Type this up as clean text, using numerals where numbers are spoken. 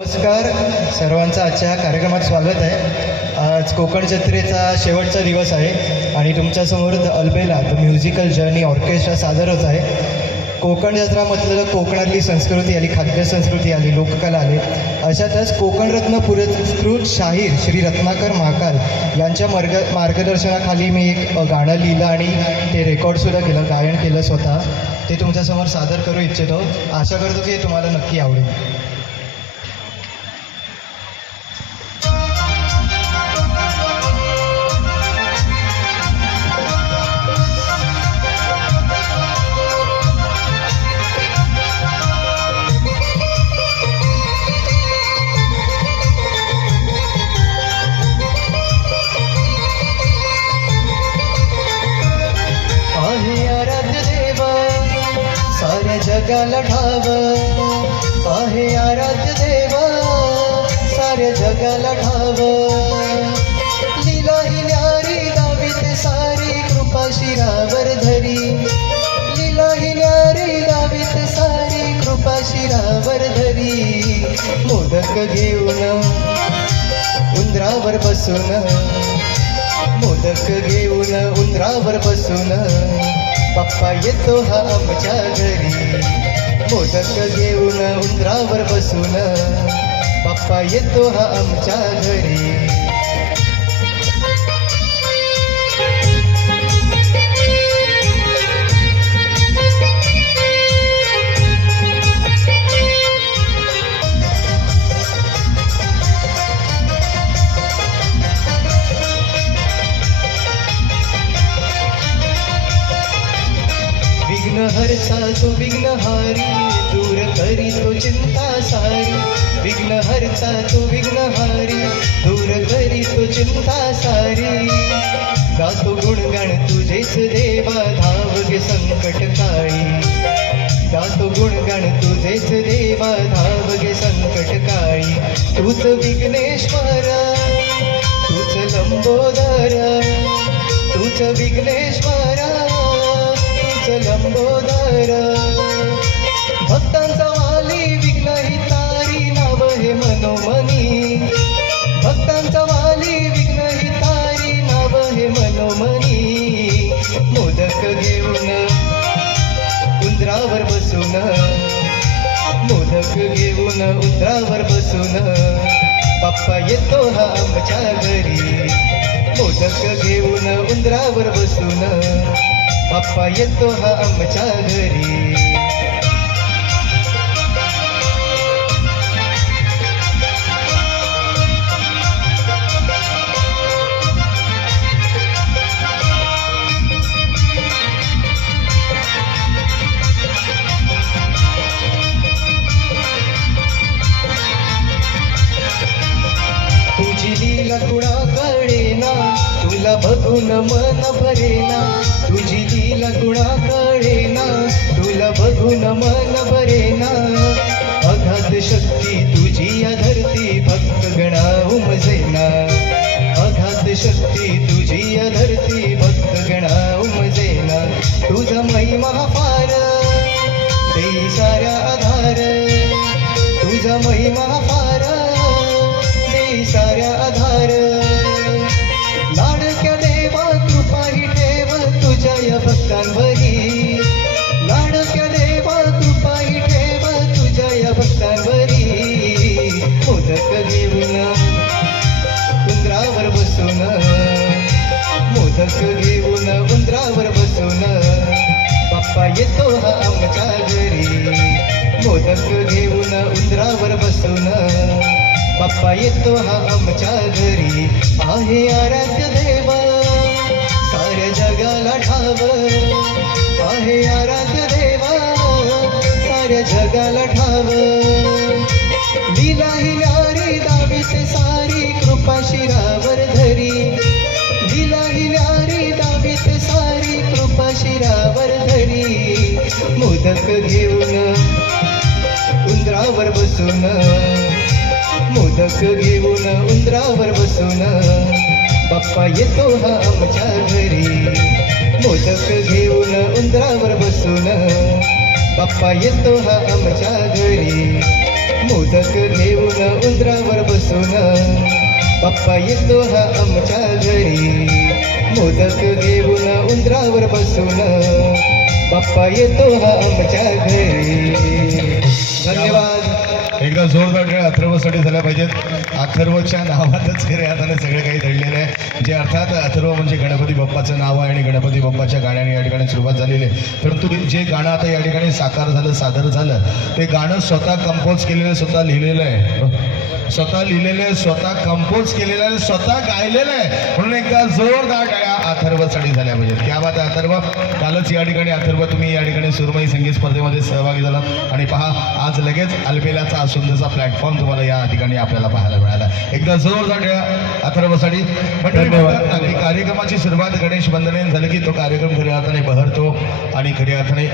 नमस्कार सर्वांचं आजच्या कार्यक्रमात स्वागत आहे. आज कोकण जत्रेचा शेवटचा दिवस आहे आणि तुमच्यासमोर the Albela the musical journey orchestra सादर होत आहे. कोकण जत्रा म्हटलं तर कोकणातली संस्कृती आली, खाद्य संस्कृती आली, लोककला आली. अशातच कोकणरत्न पुरस्कृत शाहीर श्री रत्नाकर महाकाल यांच्या मार्गदर्शनाखाली मी एक गाणं लिहिलं आणि ते रेकॉर्डसुद्धा केलं, गायन केलं स्वतः. ते तुमच्यासमोर सादर करू इच्छितो. आशा करतो की तुम्हाला नक्की आवडेल. साऱ्या जगाला ठाव आहे आराध्य देवा, साऱ्या जगाला ठाव. लीला ही न्यारी दावीत सारी कृपा शिरावर धरी. लीला ही न्यारी दावीत सारी कृपा शिरावर धरी. मोदक घेऊन उंदरावर बसून, मोदक घेऊन उंदरावर बसून बाप्पा येतो हा आमच्या घरी. मोदक घेऊन उंदरावर बसून बाप्पा येतो हा आमच्या घरी. विघ्नहर्ता तो विघ्नहारी, दूर करी तो चिंता सारी. विघ्नहर्ता तो विघ्नहारी, दूर करी तो चिंता सारी. गातो गुणगाण तुझेच देवा, धाव गे संकट काळी. गातो गुणगाण तुझेच देवा, धाव गे संकट काळी. तूच विघ्नेश्वर, तूच लंबोदर, तूच विघ्नेश्वर, लंबोदर. भक्तांचा वाली विघ्नही तारी, नाव हे मनोमनी. भक्तांचा वाली विघ्नही तारी, नाव हे मनोमनी. मोदक घेऊन उंदरावर बसून, मोदक घेऊन उंदरावर बसून बाप्पा येतो हा आमच्या घरी. मोदक घेऊन उंदरावर बसून बाप्पा येतो हा आमच्या घरी. तुझी लीला कुणाकडे ना, तुला बघून मन भरेना. तुझी लीला कुणाकडे ना, तुला बघून मन भरेना. अगाध शक्ती तुझी या धरती, भक्त गणा उमजेना. अगाध शक्ती तुझी या धरती, भक्त गणा उमजेना. तुझा महिमा फार देई साऱ्या आधार. तुझा महिमा फार देई साऱ्या आधार. लाडक्या देवा कृपाही ठेव तुझ्या या भक्तांवरी. लाडक्या देवा कृपाही ठेव तुझ्या या भक्तांवरी. मोदक घेऊन उंदरावर बसून, मोदक घेऊन उंदरावर बसून बाप्पा येतो हा आमच्या घरी. मोदक घेऊन उंदरावर बसून बाप्पा येतो हा आमच्या घरी. आहे आराध्य देवा, साऱ्या जगाला ठाव. आहे आराध्य देवा, साऱ्या जगाला ठाव. लीला ही न्यारी दावीत सारी, कृपा शिरावर धरी. लीला ही न्यारी दावीत सारी, कृपा शिरावर धरी. मोदक घेऊन उंदरावर बसून, मोदक घेऊन उंदरावर बसून बाप्पा येतो हा आमच्या घरी. मोदक घेऊन उंदरावर बसून बाप्पा येतो हा आमच्या घरी. मोदक घेऊन उंदरावर बसून बाप्पा येतो हा आमच्या घरी. मोदक घेऊन उंदरावर बसून बाप्पा येतो हा आमच्या घरी. धन्यवाद. एकदा जोरदार खेळ अथर्वसाठी झाल्या पाहिजेत. अथर्वच्या नावातच खरे अर्थाने सगळं काही दडलेलं आहे. जे अर्थात अथर्व म्हणजे गणपती बाप्पाचं नाव आहे आणि गणपती बाप्पाच्या गाण्याने या ठिकाणी सुरुवात झालेली आहे. परंतु जे गाणं आता या ठिकाणी साकार झालं, सादर झालं, ते गाणं स्वतः कंपोज केलेलं, स्वतः लिहिलेलं आहे, स्वतः लिहिलेलं आहे, स्वतः कंपोज केलेलं आहे, स्वतः गायलेलं आहे. म्हणून एकदा जोरदार टाळ्या अथर्वसाठी झाल्या पाहिजेत. क्या बात आहे अथर्व. कालच या ठिकाणी अथर्व तुम्ही या ठिकाणी सुरमई संगीत स्पर्धेमध्ये सहभागी झालात आणि पहा आज लगेच अल्बेलाचा सुंदरचा प्लॅटफॉर्म तुम्हाला या ठिकाणी आपल्याला पाहायला मिळाला. एकदा जोरदार टाळ्या अथर्वसाठी. मंडळी म्हणतात ना की कार्यक्रमाची सुरुवात गणेश वंदनेने झाली की तो कार्यक्रम खऱ्या अर्थाने बहरतो आणि खऱ्या अर्थाने